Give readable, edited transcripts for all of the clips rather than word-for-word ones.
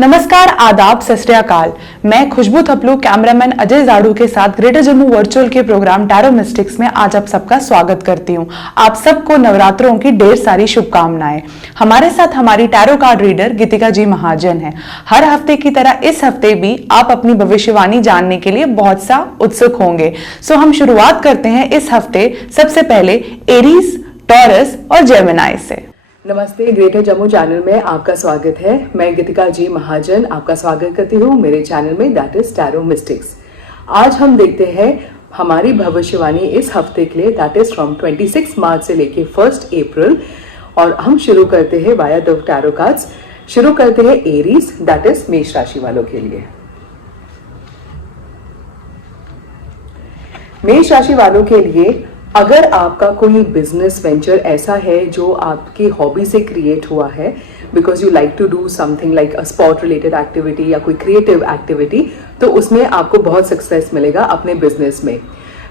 नमस्कार, आदाब, सत श्री अकाल। मैं खुशबू थपलू कैमरामैन अजय जाड़ू के साथ ग्रेटर जम्मू वर्चुअल के प्रोग्राम टैरो मिस्टिक्स में आज आप सबका स्वागत करती हूं। आप सबको नवरात्रों की ढेर सारी शुभकामनाएं। हमारे साथ हमारी टैरो कार्ड रीडर गीतिका जी महाजन है। हर हफ्ते की तरह इस हफ्ते भी आप अपनी भविष्यवाणी जानने के लिए बहुत सा उत्सुक होंगे। सो हम शुरुआत करते हैं इस हफ्ते सबसे पहले एरीज, टॉरस और जेमिनी से। नमस्ते, ग्रेटर जम्मू चैनल में आपका स्वागत है। मैं गीतिका जी महाजन आपका स्वागत करती हूँ मेरे चैनल में, दैट इज टैरो मिस्टिक्स। आज हम देखते हैं हमारी भविष्यवाणी इस हफ्ते के लिए, दैट इज फ्रॉम 26 मार्च से लेके 1 अप्रैल। और हम शुरू करते हैं वाया द टैरो कार्ड्स। शुरू करते हैं एरीज, दैट इज मेष राशि वालों के लिए। मेष राशि वालों के लिए अगर आपका कोई बिजनेस वेंचर ऐसा है जो आपकी हॉबी से क्रिएट हुआ है, because you like to do something like a sport related activity या कोई क्रिएटिव एक्टिविटी, तो उसमें आपको बहुत सक्सेस मिलेगा अपने बिजनेस में।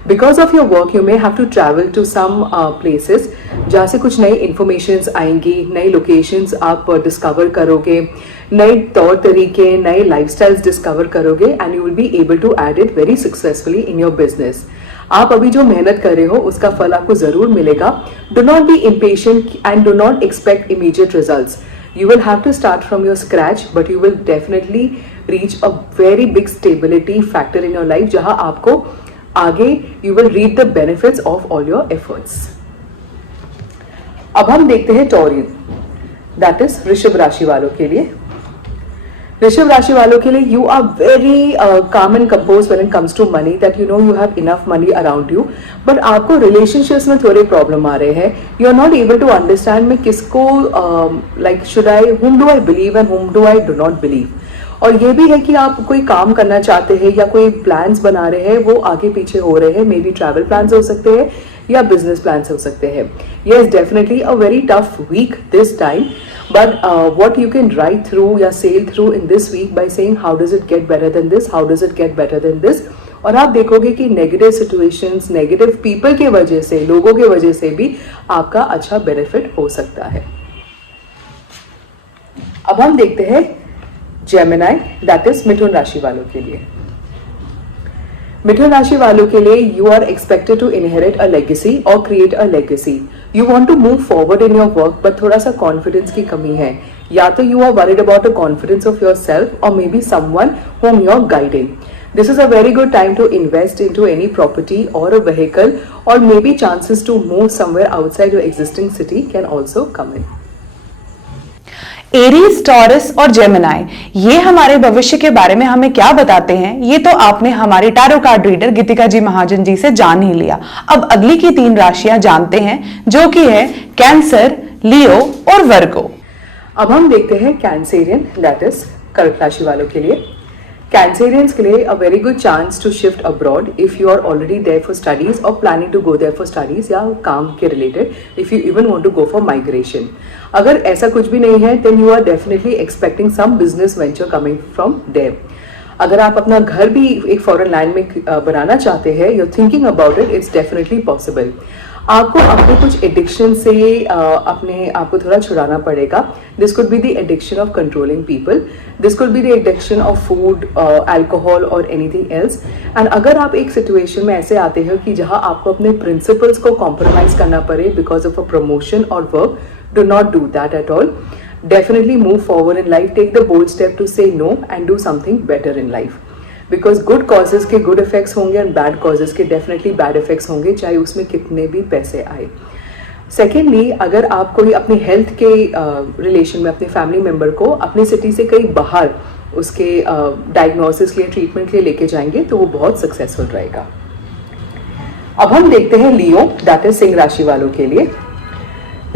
Because of your work you may have to travel to some places जहाँ से कुछ नई इंफॉर्मेशंस आएंगी, नई लोकेशंस आप डिस्कवर करोगे, नए तौर तरीके, नए लाइफस्टाइल्स डिस्कवर करोगे and you will be able to add it very successfully in your business. आप अभी जो मेहनत कर रहे हो उसका फल आपको जरूर मिलेगा। Do not be impatient and do not expect immediate results. You will have to start from your scratch, but you will definitely reach a very big stability factor in your life, जहां आपको आगे you will reap the benefits of all your efforts. अब हम देखते हैं taurus, that is वृषभ राशि वालों के लिए। वृषभ राशि वालों के लिए you are very calm and compose when it comes to money, that you know you have enough money around you, but आपको रिलेशनशिप्स में थोड़े प्रॉब्लम आ रहे हैं। You are not able to understand मैं किसको like should I, whom do I believe and whom do I do not believe. और ये भी है कि आप कोई काम करना चाहते हैं या कोई प्लान्स बना रहे हैं, वो आगे पीछे हो रहे हैं। मे बी ट्रैवल प्लान्स हो सकते हैं या बिजनेस प्लान्स हो सकते हैं। Yes, definitely a very tough week this time, but what you can ride through या sail through in this week by saying how does it get better than this, how does it get better than this। और आप देखोगे कि negative situations, negative people के वजह से, लोगों के वजह से भी आपका अच्छा बेनिफिट हो सकता है। अब हम देखते हैं जेमिनी, दैट इज मिथुन राशि वालों के लिए। मिथुन राशि वालों के लिए you are expected to inherit a legacy और create a legacy. You want to move forward in your work, but थोड़ा सा कॉन्फिडेंस की कमी है। या तो you are worried about the confidence of yourself और maybe someone whom you are guiding. This is a very good time to invest into any property or a vehicle, or maybe chances to move somewhere outside your existing city can also come in. Aries, taurus और Gemini ये हमारे भविष्य के बारे में हमें क्या बताते हैं, ये तो आपने हमारी टैरो कार्ड रीडर गीतिका जी महाजन जी से जान ही लिया। अब अगली की 3 राशियां जानते हैं, जो कि है कैंसर, लियो और वर्गो। अब हम देखते हैं कैंसेरियन, दैट इज कर्क राशि वालों के लिए। कैंसेरियंस के लिए a very good chance to shift abroad if you are already there for studies और planning to go there for studies या काम के related, if you even want to go for migration. अगर ऐसा कुछ भी नहीं है then you are definitely expecting some business venture coming from there. अगर आप अपना घर भी एक फॉरेन लैंड में बनाना चाहते हैं, you are thinking about it, it's definitely possible. आपको अपने कुछ एडिक्शन से अपने आपको थोड़ा छुड़ाना पड़ेगा। This could be the addiction of controlling people, this could be the addiction of food, alcohol और एनीथिंग एल्स। एंड अगर आप एक सिचुएशन में ऐसे आते हो कि जहां आपको अपने प्रिंसिपल्स को कॉम्प्रोमाइज करना पड़े बिकॉज ऑफ अ प्रमोशन और work, do not do that at all. Definitely move forward in life, take the bold step to say no and do something better in life, because good causes के good effects होंगे and bad causes के definitely bad effects होंगे, चाहे उसमें कितने भी पैसे आए। सेकेंडली, अगर आप कोई अपनी हेल्थ के रिलेशन में अपने फैमिली मेम्बर को अपनी सिटी से कहीं बाहर उसके डायग्नोसिस के लिए, ट्रीटमेंट के लिए लेके जाएंगे तो वो बहुत सक्सेसफुल रहेगा। अब हम देखते हैं लियो, दैट इज सिंह राशि वालों के लिए।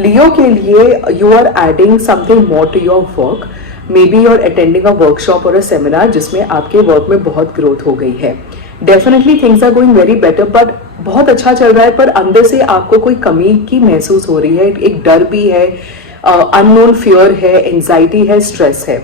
लियो के लिए you are adding something more to your work, maybe you are attending a workshop और अ सेमिनार जिसमें आपके वर्क में बहुत ग्रोथ हो गई है। Definitely things are going very better, but बहुत अच्छा चल रहा है, पर अंदर से आपको कोई कमी की महसूस हो रही है। एक डर भी है, अननोन फियर है, एंजाइटी है, स्ट्रेस है।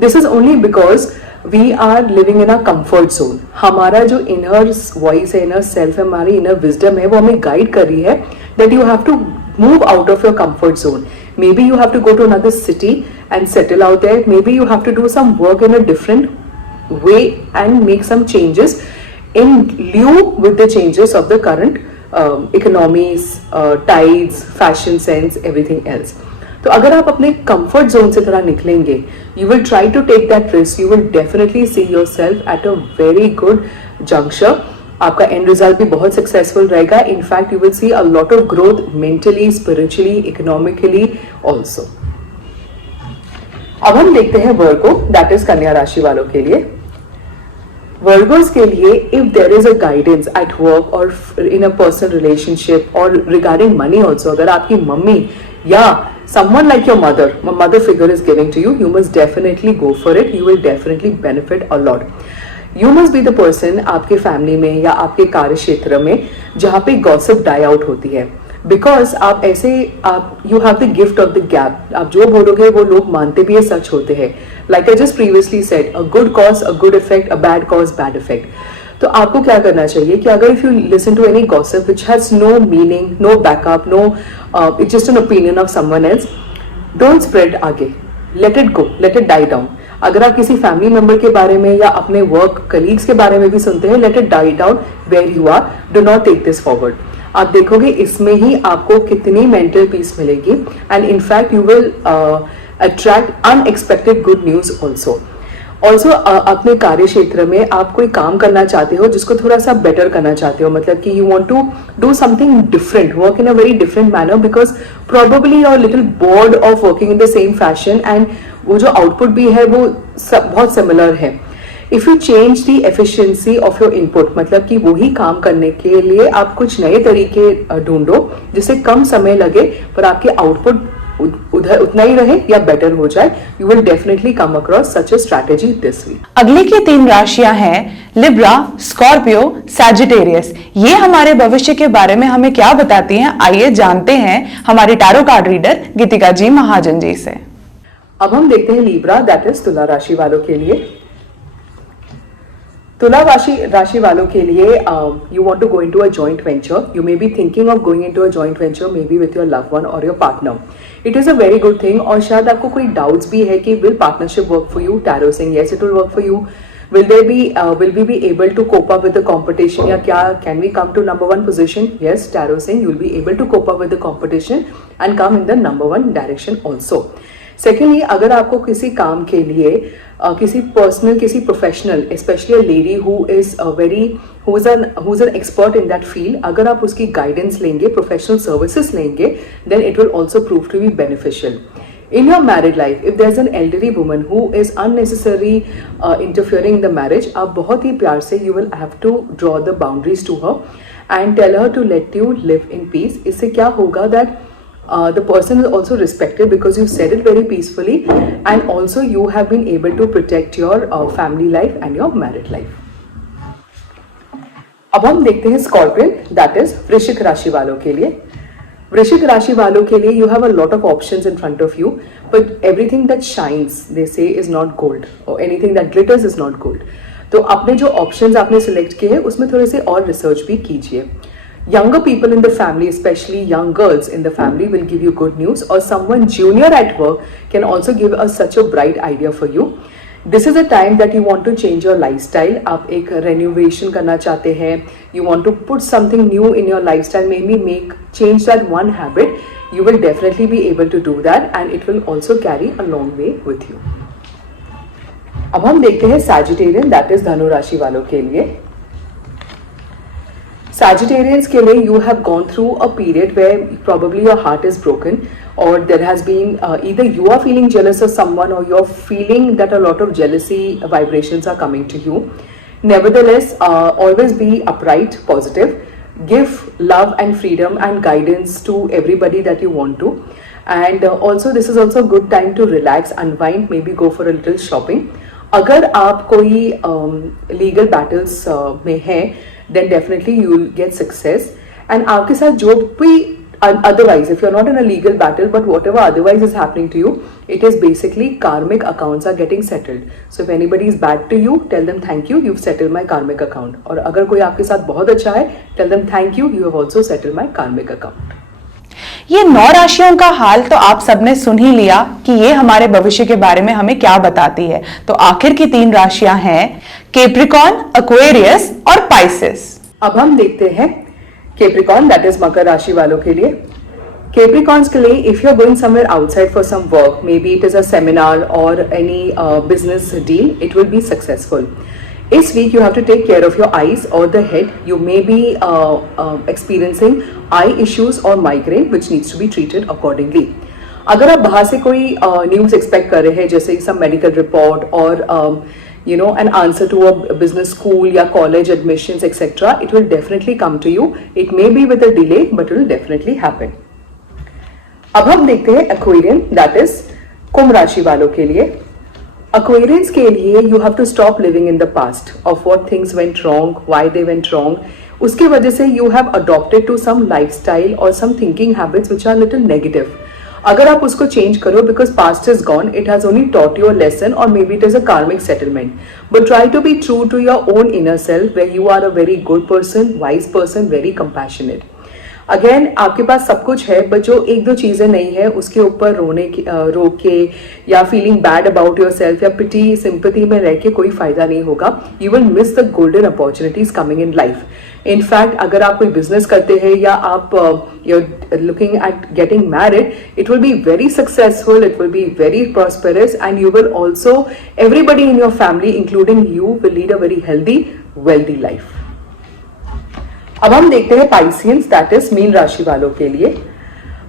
This is only because we are living in a comfort zone. हमारा जो इनर वॉइस है, इनर सेल्फ है, हमारी इनर विजडम है, वो हमें गाइड कर रही है that you have to move out of your comfort zone. maybe you have to go to another city and settle out there, maybe you have to do some work in a different way and make some changes in lieu with the changes of the current economies, tides, fashion sense, everything else. तो अगर आप अपने comfort zone से थोड़ा निकलेंगे, you will try to take that risk, you will definitely see yourself at a very good junction. आपका end result भी बहुत सक्सेसफुल रहेगा. In fact you will see a lot of growth mentally, spiritually, economically also. अब हम देखते हैं वर्गो, that is कन्या राशि वालों के लिए. वर्गोस के लिए if there is a guidance at work और इन अ पर्सनल रिलेशनशिप और रिगार्डिंग मनी ऑल्सो, अगर आपकी मम्मी या someone like your mother figure is giving to you, you must definitely go for it. You will definitely benefit a lot. You must be the person आपके family में या आपके कार्य क्षेत्र में जहाँ पे गॉसिप डाई आउट होती है, बिकॉज आप ऐसे you have the gift of the gap. आप जो बोलोगे वो लोग मानते भी है, सच होते हैं. Like I just previously said, a good cause a good effect, a bad cause bad effect. तो आपको क्या करना चाहिए कि अगर if you listen to any gossip which has no meaning, no backup, no it's just an opinion of someone else, don't spread आगे, let it go, let it die down. अगर आप किसी फैमिली मेंबर के बारे में या अपने work colleagues के बारे में भी सुनते हैं, let it die down where you are, do not take this forward. आप देखोगे इसमें ही आपको कितनी मेंटल पीस मिलेगी and in fact you will attract unexpected good news also. अपने कार्य क्षेत्र में आप कोई काम करना चाहते हो जिसको थोड़ा सा बेटर करना चाहते हो, मतलब कि you want to do something different, work in a very different manner, because probably you are little bored of working in the same fashion and वो जो आउटपुट भी है वो बहुत सिमिलर है. If you change the efficiency of your input, मतलब कि वही काम करने के लिए आप कुछ नए तरीके ढूंढो जिससे कम समय लगे पर आपके आउटपुट उधर उतना ही रहे या बेटर हो जाए, you will definitely come across such a strategy this week. अगली की 3 राशियां हैं लिब्रा, स्कॉर्पियो, सैजिटेरियस. ये हमारे भविष्य के बारे में हमें क्या बताती हैं, आइए जानते हैं हमारी टैरो कार्ड रीडर गीतिका जी महाजन जी से. अब हम देखते हैं लिब्रा, दैट इज तुला राशि वालों के लिए. तुला राशि वालों के लिए you want to go into a joint venture. You may be thinking of going into a joint venture, maybe with your loved one और your partner. It is a very good thing. और शायद आपको कोई doubts भी है कि will partnership work for you. Tarot saying yes it will work for you. will we be able to cope up with the competition, या क्या can we come to number 1 position? Yes, tarot saying you'll be able to cope up with the competition and come in the number 1 direction also. Secondly, अगर आपको किसी काम के लिए किसी personal, किसी professional, specially a lady who is an expert in that field, अगर आप उसकी गाइडेंस लेंगे, प्रोफेशनल सर्विसेज लेंगे, then it will also prove to be beneficial. In your married life, if there's an elderly woman who is unnecessarily interfering in the marriage, आप बहुत ही प्यार से you will have to draw the boundaries to her and tell her to let you live in peace. इससे क्या होगा that the person is also respected because you said it very peacefully and also you have been able to protect your family life and your married life. अब हम देखते हैं scorpion, that is वृश्चिक राशि वालों के लिए. वृश्चिक राशि वालों के लिए you have a lot of options in front of you, but everything that shines they say is not gold और anything that glitters is not gold. तो अपने जो ऑप्शंस आपने सिलेक्ट किए हैं उसमें थोड़े से और रिसर्च भी कीजिए. Younger people in the family, especially young girls in the family, will give you good news, or someone junior at work can also give us such a bright idea for you. This is a time that you want to change your lifestyle. आप एक renovation करना चाहते हैं. You want to put something new in your lifestyle. Maybe change that one habit. You will definitely be able to do that, and it will also carry a long way with you. अब हम देखते हैं Sagittarian, that is धनु राशि वालों के लिए. Sagittarians के लिए you have gone through a period where probably your heart is broken, or there has been either you are feeling jealous of someone or you're feeling that a lot of jealousy vibrations are coming to you. Nevertheless, always be upright, positive, give love and freedom and guidance to everybody that you want to, and also this is also a good time to relax, unwind, maybe go for a little shopping. अगर आप कोई legal battles में हैं, then definitely you will get success. And आपके साथ जो भी otherwise, if you're not in a legal battle, but whatever otherwise is happening to you, it is basically karmic accounts are getting settled. So if anybody is bad to you, tell them thank you, you've settled my karmic account. और अगर कोई आपके साथ बहुत अच्छा है, tell them thank you, you have also settled my karmic account. ये 9 राशियों का हाल तो आप सबने सुन ही लिया कि ये हमारे भविष्य के बारे में हमें क्या बताती है। तो आखिर की 3 राशियां हैं कैप्रिकॉर्न, एक्वेरियस और पाइसेस। अब हम देखते हैं कैप्रिकॉर्न, दैट इज मकर राशि वालों के लिए। कैप्रिकॉर्न्स के लिए if you are going somewhere outside for some work, maybe it is a seminar और any business deal, it will be successful. This week you have to take care of your eyes or the head. You may be experiencing eye issues or migraine which needs to be treated accordingly. अगर आप बाहर से कोई news expect कर रहे हैं जैसे some medical report और an answer to a business school या college admissions etc. it will definitely come to you. It may be with a delay but it will definitely happen. अब हम देखते हैं एक्वेरियन, दैट इज कुंभ राशि वालों के लिए. Aquarians के लिए you have to stop living in the past of what things went wrong, why they went wrong. उसके वजह से you have adopted to some lifestyle or some thinking habits which are little negative. अगर आप उसको change करो because past is gone, it has only taught you a lesson or maybe it is a karmic settlement. But try to be true to your own inner self where you are a very good person, wise person, very compassionate. Again आपके पास सब कुछ है but जो एक दो चीजें नहीं है उसके ऊपर रो के या feeling bad about your self या पिटी सिंपैथी में रह के कोई फायदा नहीं होगा. You will miss the golden opportunities coming in life. In fact अगर आप कोई बिजनेस करते हैं या आप you're looking at getting married, it will be very successful, it will be very prosperous and you will also, everybody in your family including you will lead a very healthy, wealthy life. अब हम देखते हैं Pisceans, that is mean राशि वालों के लिए.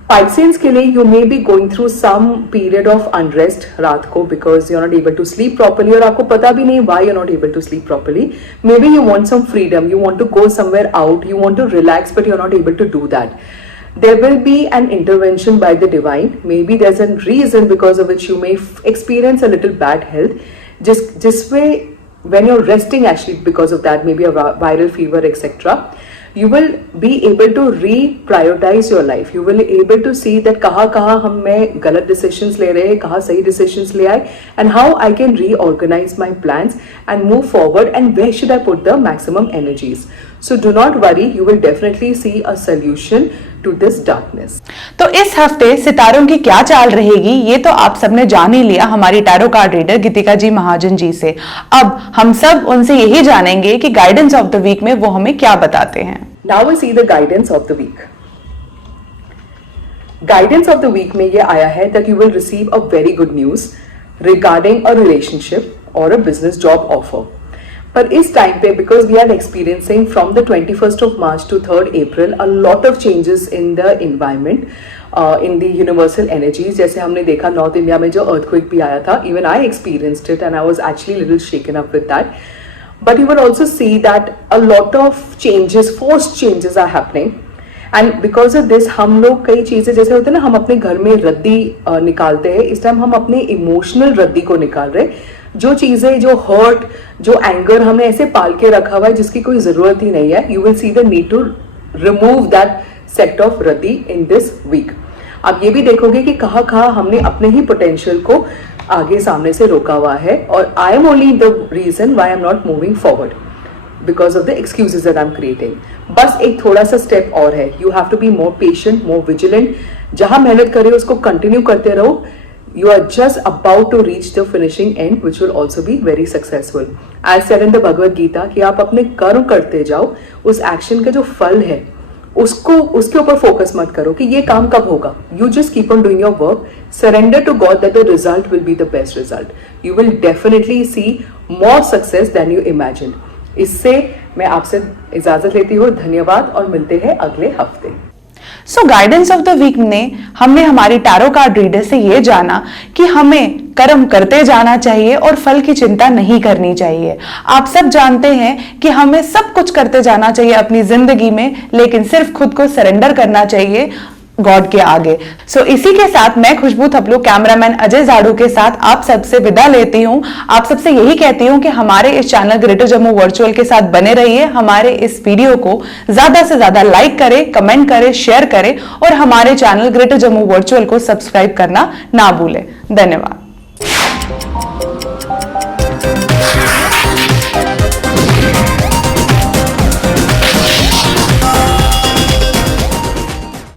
Pisces के लिए you may be going through some period of unrest रात को because you are not able to sleep properly और आपको पता भी नहीं why you are not able to sleep properly. Maybe you want some freedom, you want to go somewhere out, you want to relax but you are not able to do that. There will be an intervention by the divine. Maybe there's a reason because of which you may experience a little bad health. Just when you're resting actually because of that, maybe a viral fever, etc. You will be able to reprioritize your life. You will be able to see that कहाँ हम मैं गलत decisions ले रहे हैं, कहाँ सही decisions ले आए, and how I can reorganize my plans and move forward and where should I put the maximum energies. So do not worry, you will definitely see a solution to this darkness. तो इस हफ्ते सितारों की क्या चाल रहेगी ये तो आप सबने जान ही लिया हमारी टैरो कार्ड रीडर गीतिका जी महाजन जी से. अब हम सब उनसे यही जानेंगे कि गाइडेंस ऑफ द वीक में वो हमें क्या बताते हैं. Now we see the guidance of the week. Guidance of the week में ये आया है that you will receive a very good news regarding a relationship or a business job offer. पर इस टाइम पे because we are experiencing from the 21st of March to 3rd April a lot of changes in the environment, in the universal energies. जैसे हमने देखा north India में जो earthquake भी आया था, even I experienced it and I was actually a little shaken up with that. But you will also see that a lot of changes, forced changes are happening. And because of this हम लोग कई चीज़ें जैसे होते हैं ना, हम अपने घर में रद्दी निकालते हैं, इस टाइम हम अपने इमोशनल रद्दी को निकाल रहे हैं. जो चीज़ें, जो हर्ट, जो एंगर हमने ऐसे पाल के रखा हुआ है जिसकी कोई ज़रूरत ही नहीं है, you will see the need to remove that set of रद्दी इन दिस वीक. आप ये भी देखोगे कि कहाँ हमने अपने ही पोटेंशियल को आगे सामने से रोका हुआ है और I am only the reason why I am not moving forward because of the excuses that I am creating. बस एक थोड़ा सा स्टेप और है. You have to be more patient, more vigilant. जहां मेहनत कर रहे हो उसको कंटिन्यू करते रहो. You are just about to reach the finishing end which will also be very successful. As said in the Bhagavad Gita कि आप अपने कर्म करते जाओ, उस एक्शन का जो फल है उसको उसके ऊपर फोकस मत करो कि ये काम कब होगा. You just keep on doing your work. Surrender to God that the result will be the best result. You will definitely see more success than you imagined. इससे मैं आपसे इजाजत लेती हूँ. धन्यवाद और मिलते हैं अगले हफ्ते. सो गाइडेंस ऑफ द वीक में हमने हमारी टैरो कार्ड रीडर से ये जाना कि हमें कर्म करते जाना चाहिए और फल की चिंता नहीं करनी चाहिए. आप सब जानते हैं कि हमें सब कुछ करते जाना चाहिए अपनी जिंदगी में, लेकिन सिर्फ खुद को सरेंडर करना चाहिए गॉड के आगे. सो इसी के साथ मैं खुशबू थपलू कैमरामैन अजय जाड़ू के साथ आप सबसे विदा लेती हूं. आप सबसे यही कहती हूं कि हमारे इस चैनल ग्रेटर जम्मू वर्चुअल के साथ बने रहिए. हमारे इस वीडियो को ज्यादा से ज्यादा लाइक करें, कमेंट करें, शेयर करें और हमारे चैनल ग्रेटर जम्मू वर्चुअल को सब्सक्राइब करना ना भूलें. धन्यवाद.